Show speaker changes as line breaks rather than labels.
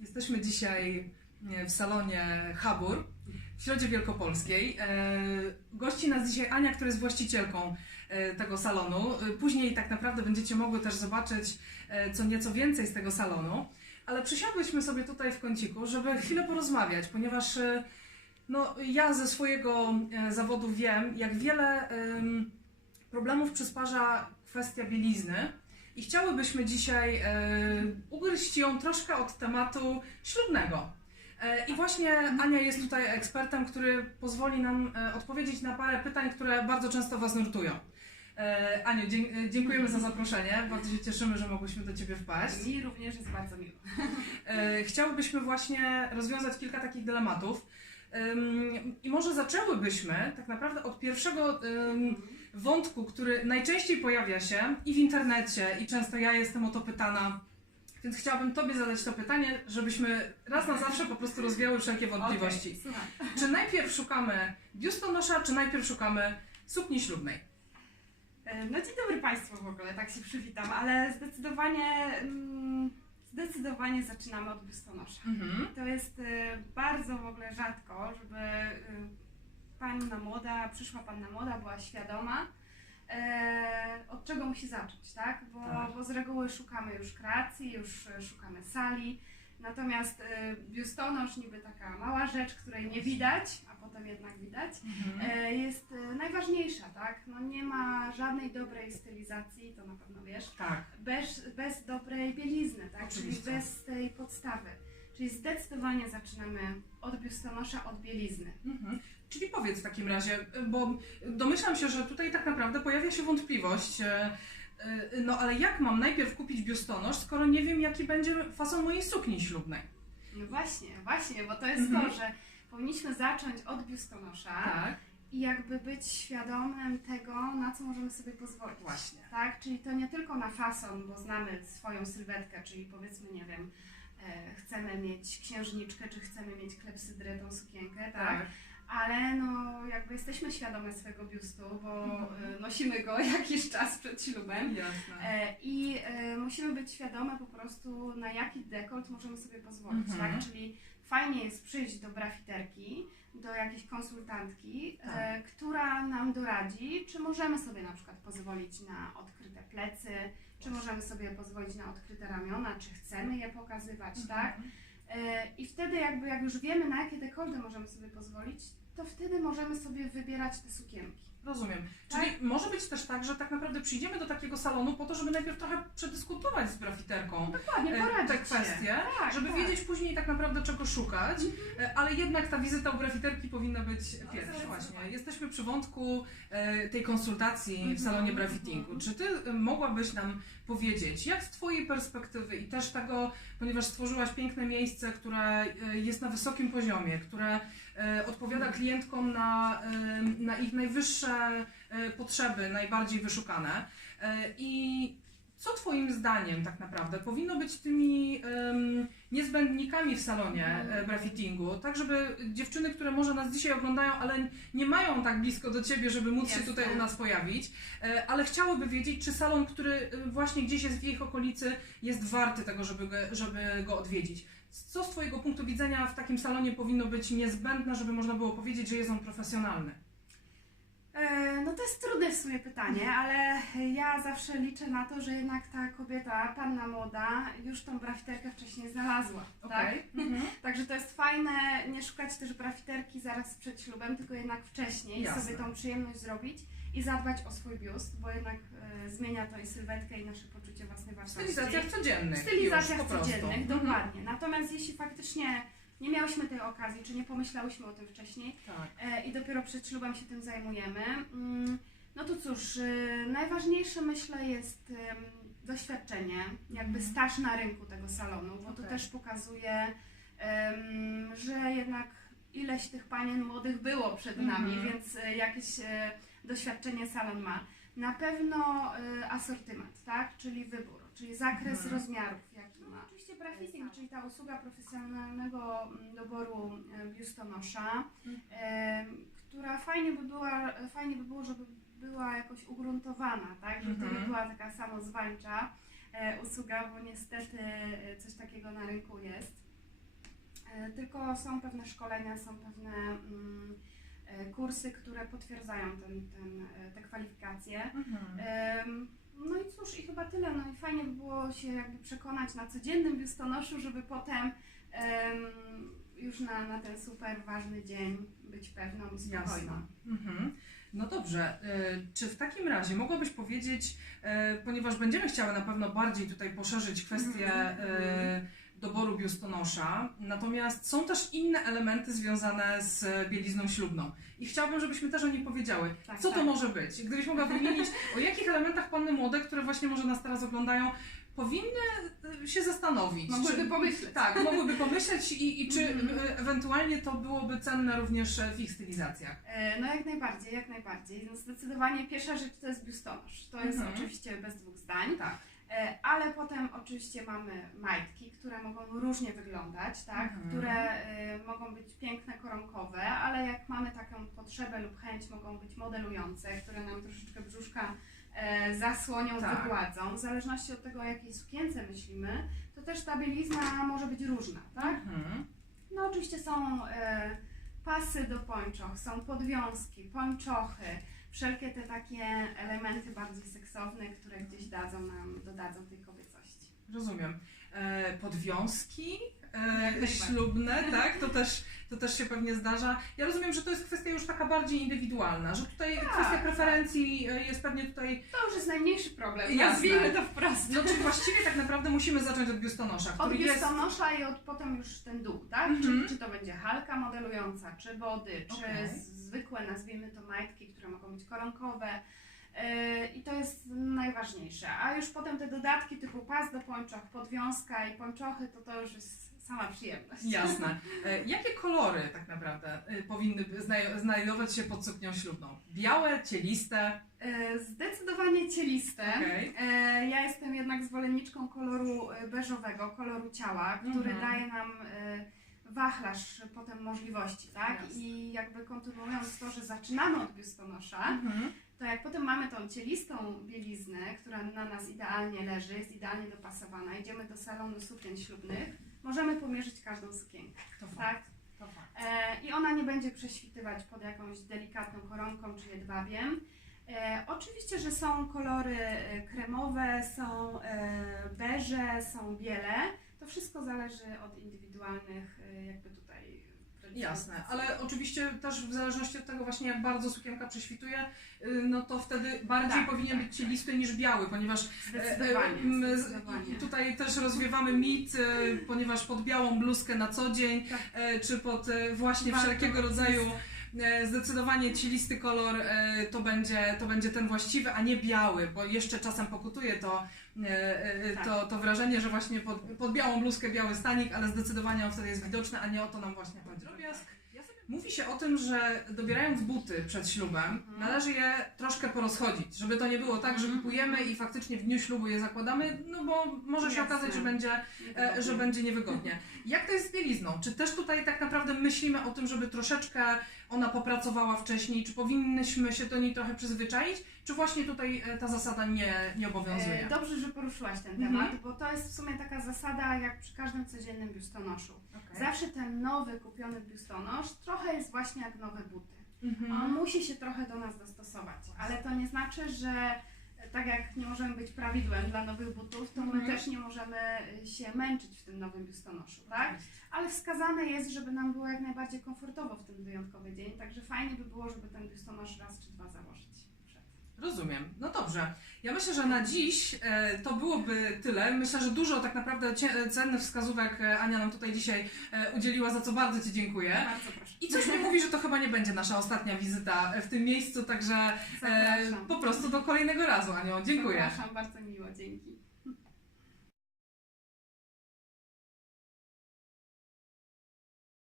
Jesteśmy dzisiaj e, w salonie Habur w Środzie Wielkopolskiej. E, Gości nas dzisiaj Ania, która jest właścicielką e, tego salonu. Później tak naprawdę będziecie mogły też zobaczyć co nieco więcej z tego salonu. Ale przysiadłyśmy sobie tutaj w kąciku, żeby chwilę porozmawiać, ponieważ no, ja ze swojego zawodu wiem, jak wiele em, problemów przysparza kwestia bielizny. I chciałybyśmy dzisiaj e, ugryźć ją troszkę od tematu ślubnego. E, I właśnie Ania jest tutaj ekspertem, który pozwoli nam e, odpowiedzieć na parę pytań, które bardzo często Was nurtują. E, Aniu, dzie- dziękujemy za zaproszenie. Bardzo się cieszymy, że mogłyśmy do Ciebie wpaść.
Mi również jest bardzo miło.
E, Chciałybyśmy właśnie rozwiązać kilka takich dylematów. Ym, I może zaczęłybyśmy tak naprawdę od pierwszego ym, wątku, który najczęściej pojawia się i w internecie, i często ja jestem o to pytana. Więc chciałabym Tobie zadać to pytanie, żebyśmy raz na zawsze po prostu rozwiały wszelkie wątpliwości.
Słucham.
Czy najpierw szukamy biustonosza, czy najpierw szukamy sukni ślubnej?
E, No dzień dobry Państwu w ogóle, tak się przywitam, ale zdecydowanie, mm, zdecydowanie zaczynamy od biustonosza.
Mhm.
To jest e, bardzo w ogóle rzadko, żeby e, panna młoda, przyszła panna młoda była świadoma, e, od czego musi zacząć, tak? Bo,
Tak.
bo z reguły szukamy już kreacji, już szukamy sali, natomiast e, biustonosz niby taka mała rzecz, której nie widać, a potem jednak widać,
Mhm.
e, jest e, najważniejsza, tak? No nie ma żadnej dobrej stylizacji, to na pewno wiesz,
Tak.
bez, bez dobrej bielizny, tak? Czyli
Oczywiście.
bez tej podstawy. Czyli zdecydowanie zaczynamy od biustonosza, od bielizny.
Mhm. Czyli powiedz w takim razie, bo domyślam się, że tutaj tak naprawdę pojawia się wątpliwość. e, e, No ale jak mam najpierw kupić biustonosz, skoro nie wiem, jaki będzie fason mojej sukni ślubnej?
No właśnie, właśnie, bo to jest
Mhm.
to, że powinniśmy zacząć od biustonosza
Tak,
i jakby być świadomym tego, na co możemy sobie pozwolić.
właśnie.
Tak, czyli to nie tylko na fason, bo znamy swoją sylwetkę, czyli powiedzmy, nie wiem, e, chcemy mieć księżniczkę, czy chcemy mieć klepsydrę, tą sukienkę, tak?
Tak.
Ale no jakby jesteśmy świadome swojego biustu, bo
Mhm.
e, nosimy go jakiś czas przed ślubem.
Jasne.
E, I e, musimy być świadome po prostu na jaki dekolt możemy sobie pozwolić,
Mhm.
tak? Czyli fajnie jest przyjść do brafiterki, do jakiejś konsultantki, e, która nam doradzi, czy możemy sobie na przykład pozwolić na odkryte plecy, czy możemy sobie pozwolić na odkryte ramiona, czy chcemy je pokazywać, tak?
Mhm.
E, I wtedy jakby jak już wiemy na jakie dekolty możemy sobie pozwolić, to wtedy możemy sobie wybierać te sukienki.
Rozumiem. Czyli może być też tak, że tak naprawdę przyjdziemy do takiego salonu po to, żeby najpierw trochę przedyskutować z brafiterką
Dokładnie,
e,
poradzić
te kwestie,
Tak,
żeby
tak.
wiedzieć później tak naprawdę czego szukać, e, ale jednak ta wizyta u brafiterki powinna być pierwsza. Właśnie. Jesteśmy przy wątku e, tej konsultacji w
Mhm,
salonie
mhm.
brafittingu. Czy ty mogłabyś nam powiedzieć, jak z twojej perspektywy i też tego, ponieważ stworzyłaś piękne miejsce, które jest na wysokim poziomie, które odpowiada klientkom na, na ich najwyższe e, potrzeby, najbardziej wyszukane. E, I co Twoim zdaniem tak naprawdę powinno być tymi em, niezbędnikami w salonie e, brafittingu, tak żeby dziewczyny, które może nas dzisiaj oglądają, ale nie mają tak blisko do Ciebie, żeby móc się
Jasne.
tutaj u nas pojawić, e, ale chciałyby wiedzieć, czy salon, który e, właśnie gdzieś jest w ich okolicy, jest warty tego, żeby go, żeby go odwiedzić. Co z Twojego punktu widzenia w takim salonie powinno być niezbędne, żeby można było powiedzieć, że jest on profesjonalny?
E, No to jest trudne w sumie pytanie, ale ja zawsze liczę na to, że jednak ta kobieta, panna młoda, już tą brafiterkę wcześniej znalazła. Tak?
Okej. Mhm.
Także to jest fajne nie szukać też brafiterki zaraz przed ślubem, tylko jednak wcześniej
Jasne.
sobie tą przyjemność zrobić i zadbać o swój biust, bo jednak e, zmienia to i sylwetkę, i nasze poczucie własnej
W
wartości.
stylizacjach codziennych.
W stylizacjach
już,
codziennych,
Mhm.
dokładnie. Natomiast jeśli faktycznie nie miałyśmy tej okazji, czy nie pomyślałyśmy o tym wcześniej,
Tak.
e, i dopiero przed ślubem się tym zajmujemy. Mm, No to cóż, y, najważniejsze myślę jest doświadczenie, jakby
Mhm.
staż na rynku tego salonu, bo to
Okej.
też pokazuje, że jednak ileś tych panien młodych było przed nami,
Mhm.
więc y, jakieś doświadczenie salon ma. Na pewno asortyment, tak? Czyli wybór, czyli zakres
Mhm.
rozmiarów, jaki ma. Oczywiście brafitting, czyli ta usługa profesjonalnego mm, doboru biustonosza, e, która fajnie by, była, fajnie by było, żeby była jakoś ugruntowana, tak? Żeby to
Mhm.
nie była taka samozwańcza e, usługa, bo niestety e, coś takiego na rynku jest. E, Tylko są pewne szkolenia, są pewne mm, kursy, które potwierdzają ten, ten, te kwalifikacje.
Mhm.
No i cóż, i chyba tyle. No i fajnie by było się jakby przekonać na codziennym biustonoszu, żeby potem em, już na, na ten super ważny dzień być pewną i spokojną.
Jasne. Mhm. No dobrze, y, czy w takim razie mogłabyś powiedzieć, y, ponieważ będziemy chciały na pewno bardziej tutaj poszerzyć kwestię
Mhm.
y, doboru biustonosza, natomiast są też inne elementy związane z bielizną ślubną. I chciałabym, żebyśmy też o nich powiedziały.
Tak,
Co to
tak.
może być? Gdybyś mogła wymienić, o jakich elementach panny młode, które właśnie może nas teraz oglądają, powinny y, się zastanowić.
Mogłyby
Czy-
pomyśleć.
Tak, mogłyby pomyśleć i, i czy
Mhm.
y, ewentualnie to byłoby cenne również w ich stylizacjach.
E, No jak najbardziej, jak najbardziej. No zdecydowanie pierwsza rzecz to jest biustonosz. To jest
Mhm.
oczywiście bez dwóch zdań.
Tak.
E, Ale potem oczywiście mamy majtki, które mogą różnie wyglądać, tak?
Mhm.
które e, mogą być piękne, koronkowe, ale jak mamy taką potrzebę lub chęć, mogą być modelujące, które nam troszeczkę brzuszka e, zasłonią,
Tak.
wygładzą. W zależności od tego, o jakiej sukience myślimy, to też ta bielizna może być różna, tak?
Mhm.
No oczywiście są e, pasy do pończoch, są podwiązki, pończochy, wszelkie te takie elementy bardziej seksowne, które gdzieś dadzą nam, dodadzą tej kobiecości.
Rozumiem. E, podwiązki e, ślubne, tak? To też, to też się pewnie zdarza. Ja rozumiem, że to jest kwestia już taka bardziej indywidualna, że tutaj
Tak,
kwestia preferencji e, jest pewnie tutaj.
To już jest najmniejszy problem, nazwijmy to wprost.
No czyli właściwie tak naprawdę musimy zacząć od biustonosza,
Od
który jest.
biustonosza i od potem już ten dół, tak?
Mhm.
Czy, czy to będzie halka modelująca, czy body, czy z- zwykłe, nazwijmy to majtki, które mogą być koronkowe. Yy, I to jest najważniejsze. A już potem te dodatki typu pas do pończoch, podwiązka i pończochy, to to już jest sama przyjemność.
Jasne. E, jakie kolory tak naprawdę e, powinny znajdować się pod suknią ślubną? Białe, cieliste.
Yy, Zdecydowanie cieliste. E, Ja jestem jednak zwolenniczką koloru e, beżowego, koloru ciała, który
Mhm.
daje nam e, wachlarz potem możliwości, tak?
Jasne.
I jakby kontynuując to, że zaczynamy od biustonosza,
Mhm.
to jak potem mamy tą cielistą bieliznę, która na nas idealnie leży, jest idealnie dopasowana, idziemy do salonu sukien ślubnych, możemy pomierzyć każdą sukienkę,
To fakt.
tak?
To fakt.
E, I ona nie będzie prześwitywać pod jakąś delikatną koronką czy jedwabiem. E, oczywiście, że są kolory e, kremowe, są e, beże, są biele. To wszystko zależy od indywidualnych e, jakby tutaj.
Jasne, ale oczywiście też w zależności od tego właśnie jak bardzo sukienka prześwituje, y, no to wtedy bardziej
Tak,
powinien
tak,
być cielisty niż biały, ponieważ
Zdecydowanie,
m, z-
zdecydowanie.
i tutaj też rozwiewamy mit, e, ponieważ pod białą bluzkę na co dzień,
Tak.
czy pod właśnie
Warto
wszelkiego rodzaju zdecydowanie cielisty kolor e, to będzie, to będzie ten właściwy, a nie biały, bo jeszcze czasem pokutuje to, e, e,
Tak.
to, to wrażenie, że właśnie pod, pod białą bluzkę biały stanik, ale zdecydowanie on wtedy jest widoczny, a nie o to nam właśnie chodzi. Drobiazg. Mówi się o tym, że dobierając buty przed ślubem,
Mhm.
należy je troszkę porozchodzić, żeby to nie było tak, że
Mhm.
kupujemy i faktycznie w dniu ślubu je zakładamy, no bo może się
Jasne.
okazać, że będzie e, że będzie niewygodnie. Jak to jest z bielizną? Czy też tutaj tak naprawdę myślimy o tym, żeby troszeczkę ona popracowała wcześniej? Czy powinnyśmy się do niej trochę przyzwyczaić? Czy właśnie tutaj e, ta zasada nie, nie obowiązuje?
E, Dobrze, że poruszyłaś ten
Mhm.
temat, bo to jest w sumie taka zasada jak przy każdym codziennym biustonoszu.
Okej.
Zawsze ten nowy, kupiony biustonosz trochę jest właśnie jak nowe buty.
Mhm.
On musi się trochę do nas dostosować, ale to nie znaczy, że tak jak nie możemy być prawidłem dla nowych butów, to my
Mhm.
też nie możemy e, się męczyć w tym nowym biustonoszu, tak? Ale wskazane jest, żeby nam było jak najbardziej komfortowo w ten wyjątkowy dzień, także fajnie by było, żeby ten biustonosz raz czy dwa założyć.
Rozumiem. No dobrze. Ja myślę, że na dziś e, to byłoby tyle. Myślę, że dużo tak naprawdę cie, cennych wskazówek e, Ania nam tutaj dzisiaj e, udzieliła, za co bardzo Ci dziękuję.
Bardzo proszę.
I coś mi mówi, że to chyba nie będzie nasza ostatnia wizyta e, w tym miejscu, także e,
Zapraszam.
po prostu do kolejnego razu, Anią. Dziękuję.
Zapraszam, bardzo miło, dzięki.